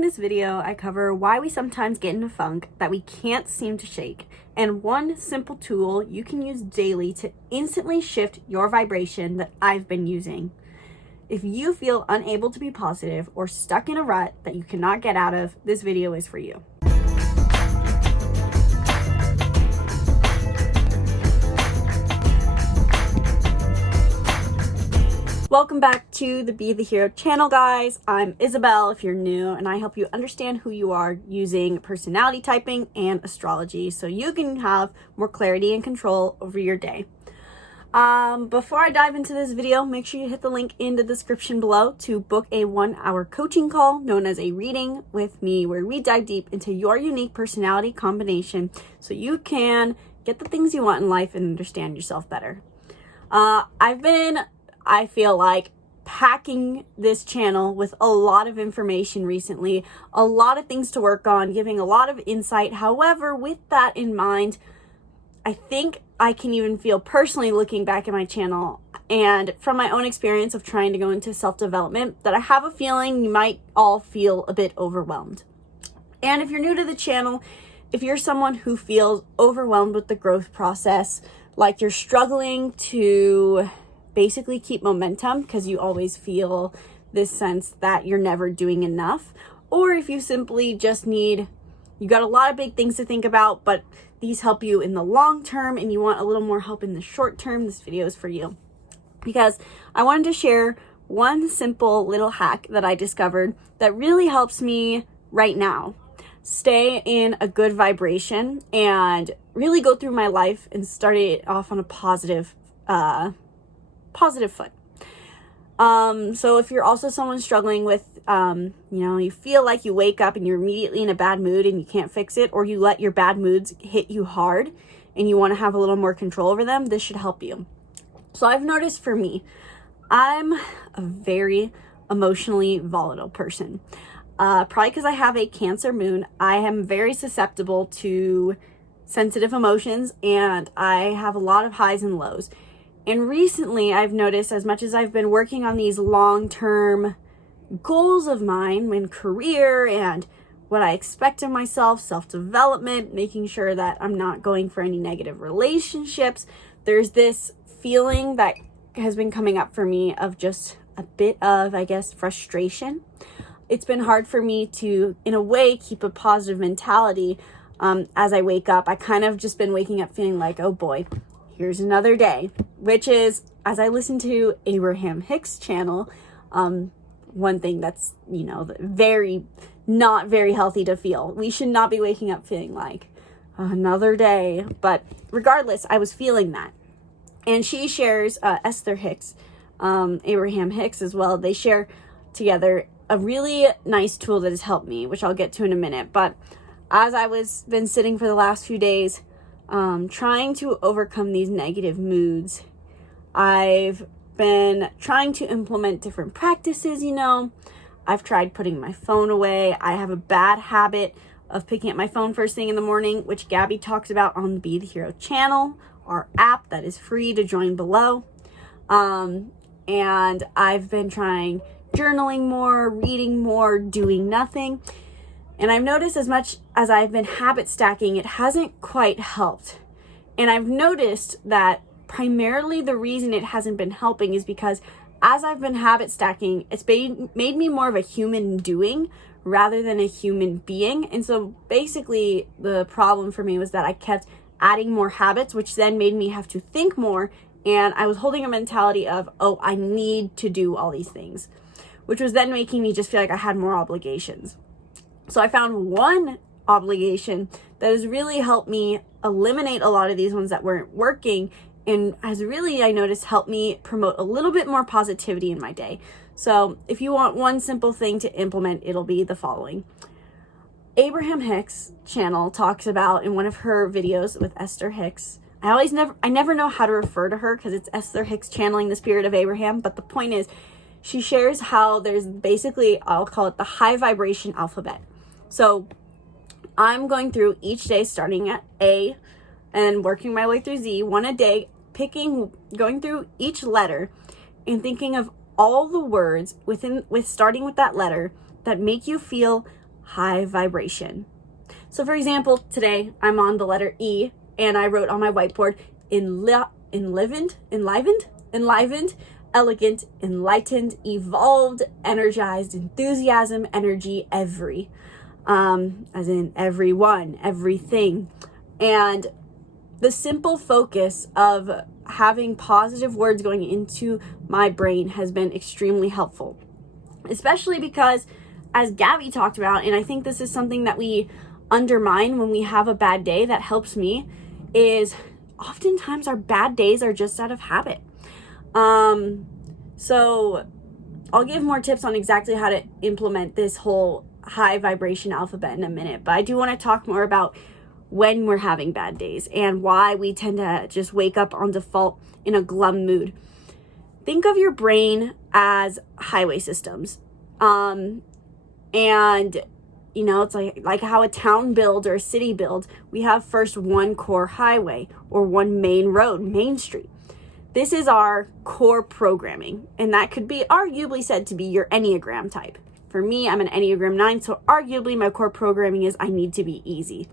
In this video, I cover why we sometimes get in a funk that we can't seem to shake, and one simple tool you can use daily to instantly shift your vibration that I've been using. If you feel unable to be positive or stuck in a rut that you cannot get out of, this video is for you. Welcome back to the Be the Hero channel, guys. I'm Isabelle if you're new, and I help you understand who you are using personality typing and astrology so you can have more clarity and control over your day. Before I dive into this video, make sure you hit the link in the description below to book a 1-hour coaching call known as a reading with me, where we dive deep into your unique personality combination so you can get the things you want in life and understand yourself better. I feel like packing this channel with a lot of information recently, a lot of things to work on, giving a lot of insight. However, with that in mind, I think I can even feel personally looking back at my channel and from my own experience of trying to go into self-development that I have a feeling you might all feel a bit overwhelmed. And if you're new to the channel, if you're someone who feels overwhelmed with the growth process, like you're struggling to basically keep momentum because you always feel this sense that you're never doing enough, or if you simply just you got a lot of big things to think about, but these help you in the long term and you want a little more help in the short term, this video is for you. Because I wanted to share one simple little hack that I discovered that really helps me right now stay in a good vibration and really go through my life and start it off on a positive foot. So if you're also someone struggling with, you feel like you wake up and you're immediately in a bad mood and you can't fix it, or you let your bad moods hit you hard and you want to have a little more control over them, this should help you. So I've noticed for me, I'm a very emotionally volatile person. Probably because I have a Cancer moon, I am very susceptible to sensitive emotions and I have a lot of highs and lows. And recently I've noticed, as much as I've been working on these long-term goals of mine in career and what I expect of myself, self-development, making sure that I'm not going for any negative relationships, there's this feeling that has been coming up for me of just a bit of, frustration. It's been hard for me to, in a way, keep a positive mentality as I wake up. I kind of just been waking up feeling like, oh boy, here's another day, which is, as I listen to Abraham Hicks' channel, one thing that's, not very healthy to feel. We should not be waking up feeling like another day. But regardless, I was feeling that. And she shares, Esther Hicks, Abraham Hicks as well. They share together a really nice tool that has helped me, which I'll get to in a minute. But as I been sitting for the last few days, trying to overcome these negative moods, I've been trying to implement different practices. I've tried putting my phone away. I have a bad habit of picking up my phone first thing in the morning, which Gabby talks about on the Be the Hero channel, our app that is free to join below. And I've been trying journaling more, reading more, doing nothing. And I've noticed, as much as I've been habit stacking, it hasn't quite helped. And I've noticed that primarily the reason it hasn't been helping is because as I've been habit stacking, it's made me more of a human doing rather than a human being. And so basically the problem for me was that I kept adding more habits, which then made me have to think more. And I was holding a mentality of, oh, I need to do all these things, which was then making me just feel like I had more obligations. So I found one obligation that has really helped me eliminate a lot of these ones that weren't working, and has really, I noticed, helped me promote a little bit more positivity in my day. So if you want one simple thing to implement, it'll be the following. Abraham Hicks' channel talks about, in one of her videos with Esther Hicks, I never know how to refer to her because it's Esther Hicks channeling the spirit of Abraham, but the point is, she shares how there's basically, I'll call it the high vibration alphabet. So I'm going through each day, starting at A and working my way through Z, one a day, going through each letter and thinking of all the words starting with that letter that make you feel high vibration. So for example, today I'm on the letter E, and I wrote on my whiteboard, enlivened, elegant, enlightened, evolved, energized, enthusiasm, energy, every, as in everyone, everything. And the simple focus of having positive words going into my brain has been extremely helpful, especially because, as Gabby talked about, and I think this is something that we undermine when we have a bad day, that helps me, is oftentimes our bad days are just out of habit. So I'll give more tips on exactly how to implement this whole high vibration alphabet in a minute, but I do want to talk more about when we're having bad days and why we tend to just wake up on default in a glum mood. Think of your brain as highway systems. And you know, it's like how a town builds or a city builds. We have first one core highway or one main road, Main Street. This is our core programming, and that could be arguably said to be your Enneagram type. For me, I'm an Enneagram 9, so arguably my core programming is I need to be easy.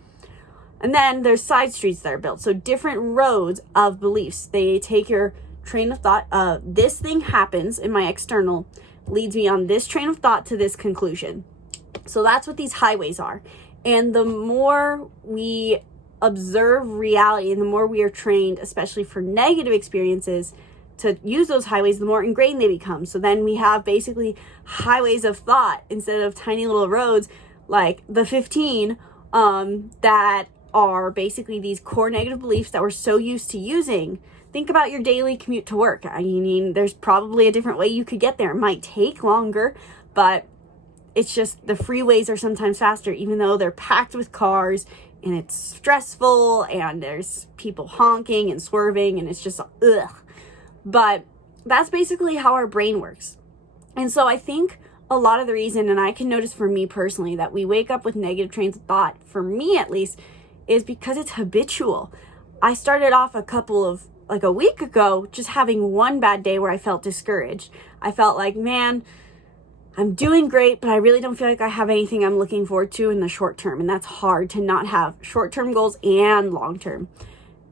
And then there's side streets that are built. So different roads of beliefs. They take your train of thought, this thing happens in my external, leads me on this train of thought to this conclusion. So that's what these highways are. And the more we observe reality and the more we are trained, especially for negative experiences, to use those highways, the more ingrained they become. So then we have basically highways of thought instead of tiny little roads like the 15 that are basically these core negative beliefs that we're so used to using. Think about your daily commute to work. I mean, there's probably a different way you could get there. It might take longer, but it's just the freeways are sometimes faster, even though they're packed with cars and it's stressful and there's people honking and swerving and it's just ugh. But that's basically how our brain works. And so I think a lot of the reason, and I can notice for me personally, that we wake up with negative trains of thought, for me at least, is because it's habitual. I started off a week ago, just having one bad day where I felt discouraged. I felt like, man, I'm doing great, but I really don't feel like I have anything I'm looking forward to in the short term. And that's hard to not have short-term goals and long-term.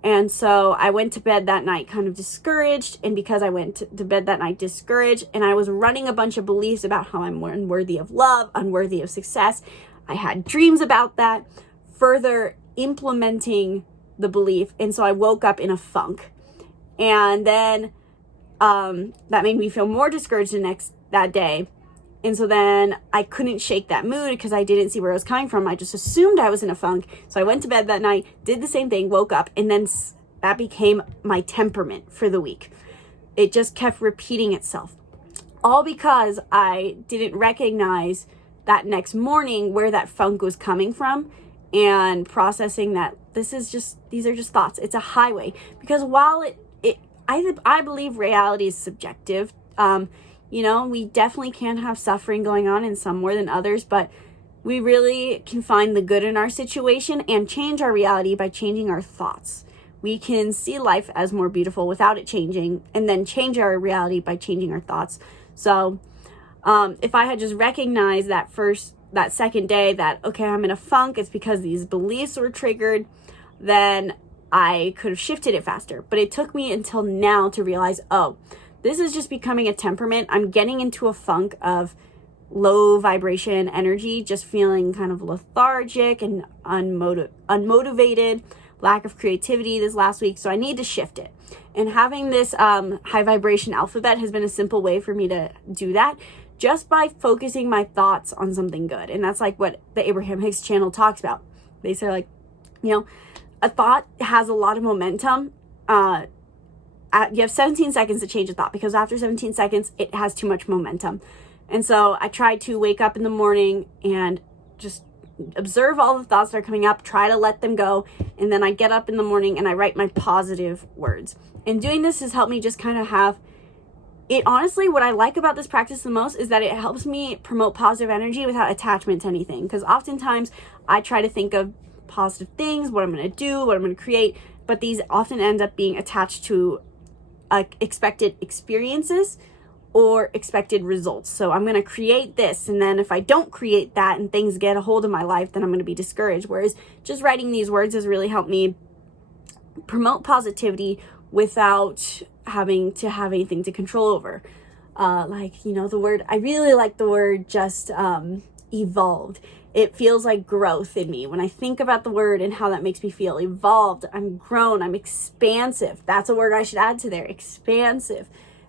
And so I went to bed that night kind of discouraged. And because I went to bed that night discouraged, and I was running a bunch of beliefs about how I'm unworthy of love, unworthy of success, I had dreams about that, further implementing the belief. And so I woke up in a funk. And then that made me feel more discouraged that day. And so then I couldn't shake that mood because I didn't see where it was coming from. I just assumed I was in a funk. So I went to bed that night, did the same thing, woke up, and then that became my temperament for the week. It just kept repeating itself. All because I didn't recognize that next morning where that funk was coming from and processing that these are just thoughts. It's a highway. Because while I believe reality is subjective, you know, we definitely can have suffering going on in some more than others, but we really can find the good in our situation and change our reality by changing our thoughts. We can see life as more beautiful without it changing, and then change our reality by changing our thoughts. So if I had just recognized that second day that, okay, I'm in a funk, it's because these beliefs were triggered, then I could have shifted it faster. But it took me until now to realize, oh, this is just becoming a temperament. I'm getting into a funk of low vibration energy, just feeling kind of lethargic and unmotivated, lack of creativity this last week. So I need to shift it. And having this high vibration alphabet has been a simple way for me to do that, just by focusing my thoughts on something good. And that's like what the Abraham Hicks channel talks about. They say, like, you know, a thought has a lot of momentum. You have 17 seconds to change a thought, because after 17 seconds, it has too much momentum. And so I try to wake up in the morning and just observe all the thoughts that are coming up, try to let them go. And then I get up in the morning and I write my positive words. And doing this has helped me just kind of have it. Honestly, what I like about this practice the most is that it helps me promote positive energy without attachment to anything. Because oftentimes I try to think of positive things, what I'm going to do, what I'm going to create, but these often end up being attached to expected experiences or expected results. So I'm going to create this, and then if I don't create that and things get a hold of my life, then I'm going to be discouraged. Whereas just writing these words has really helped me promote positivity without having to have anything to control over. The word, I really like the word just evolved. It feels like growth in me. When I think about the word and how that makes me feel, evolved, I'm grown, I'm expansive. That's a word I should add to there, expansive.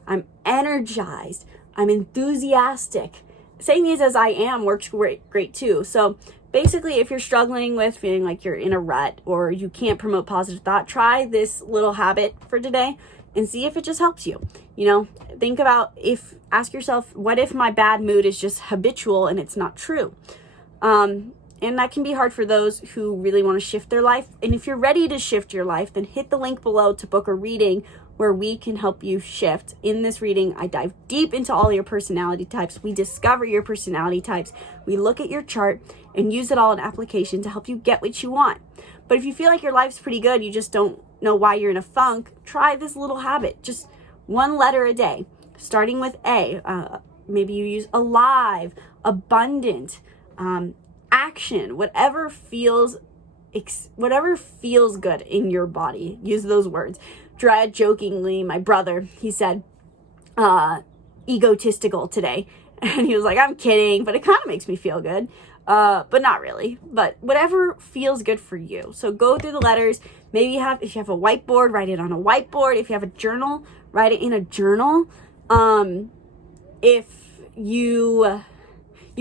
I'm energized, I'm enthusiastic. Saying these as I am works great too. So basically, if you're struggling with feeling like you're in a rut or you can't promote positive thought, try this little habit for today and see if it just helps you. Think about ask yourself, what if my bad mood is just habitual and it's not true? And that can be hard for those who really want to shift their life. And if you're ready to shift your life, then hit the link below to book a reading where we can help you shift. In this reading, I dive deep into all your personality types. We discover your personality types. We look at your chart and use it all in application to help you get what you want. But if you feel like your life's pretty good, you just don't know why you're in a funk, try this little habit. Just one letter a day, starting with A. Maybe you use alive, abundant, action, whatever feels good in your body. Use those words. Dred jokingly, my brother, he said, egotistical today. And he was like, I'm kidding, but it kind of makes me feel good. But not really. But whatever feels good for you. So go through the letters. Maybe if you have a whiteboard, write it on a whiteboard. If you have a journal, write it in a journal. If you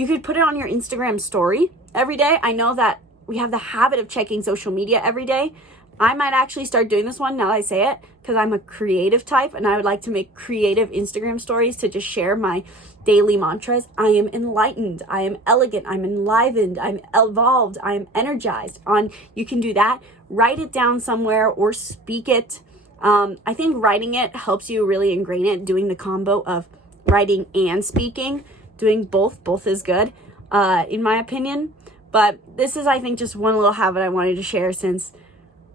could put it on your Instagram story every day. I know that we have the habit of checking social media every day. I might actually start doing this one now that I say it, because I'm a creative type and I would like to make creative Instagram stories to just share my daily mantras. I am enlightened. I am elegant. I'm enlivened. I'm evolved. I am energized. You can do that. Write it down somewhere or speak it. I think writing it helps you really ingrain it, doing the combo of writing and speaking. Doing both is good, in my opinion. But this is, I think, just one little habit I wanted to share, since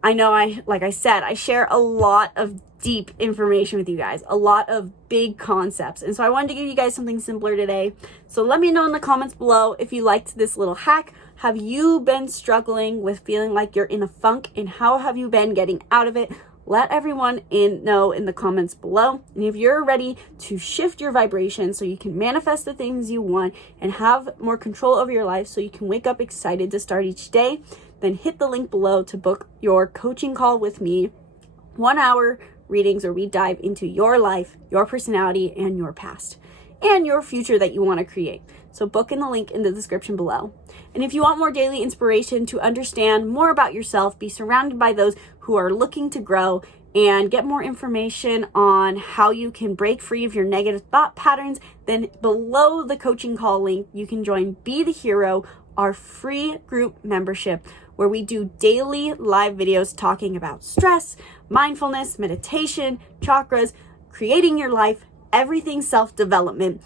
I know like I said, I share a lot of deep information with you guys, a lot of big concepts. And so I wanted to give you guys something simpler today. So let me know in the comments below if you liked this little hack. Have you been struggling with feeling like you're in a funk, and how have you been getting out of it? Let everyone know in the comments below. And if you're ready to shift your vibration so you can manifest the things you want and have more control over your life so you can wake up excited to start each day, then hit the link below to book your coaching call with me. 1 hour readings where we dive into your life, your personality, and your past, and your future that you want to create. So book in the link in the description below. And if you want more daily inspiration to understand more about yourself, be surrounded by those who are looking to grow, and get more information on how you can break free of your negative thought patterns, then below the coaching call link, you can join Be the Hero, our free group membership, where we do daily live videos talking about stress, mindfulness, meditation, chakras, creating your life, everything self-development,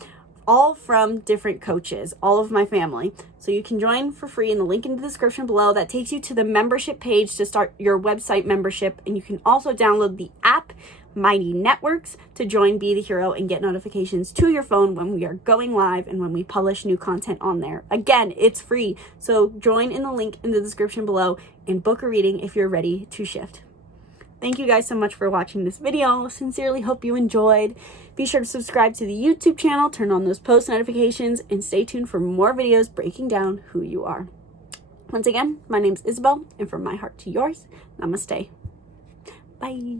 all from different coaches, all of my family. So you can join for free in the link in the description below. That takes you to the membership page to start your website membership. And you can also download the app Mighty Networks to join Be the Hero and get notifications to your phone when we are going live and when we publish new content on there. Again, it's free. So join in the link in the description below and book a reading if you're ready to shift. Thank you guys so much for watching this video. Sincerely hope you enjoyed. Be sure to subscribe to the YouTube channel, turn on those post notifications, and stay tuned for more videos breaking down who you are. Once again, my name's Isabelle, and from my heart to yours, namaste. Bye.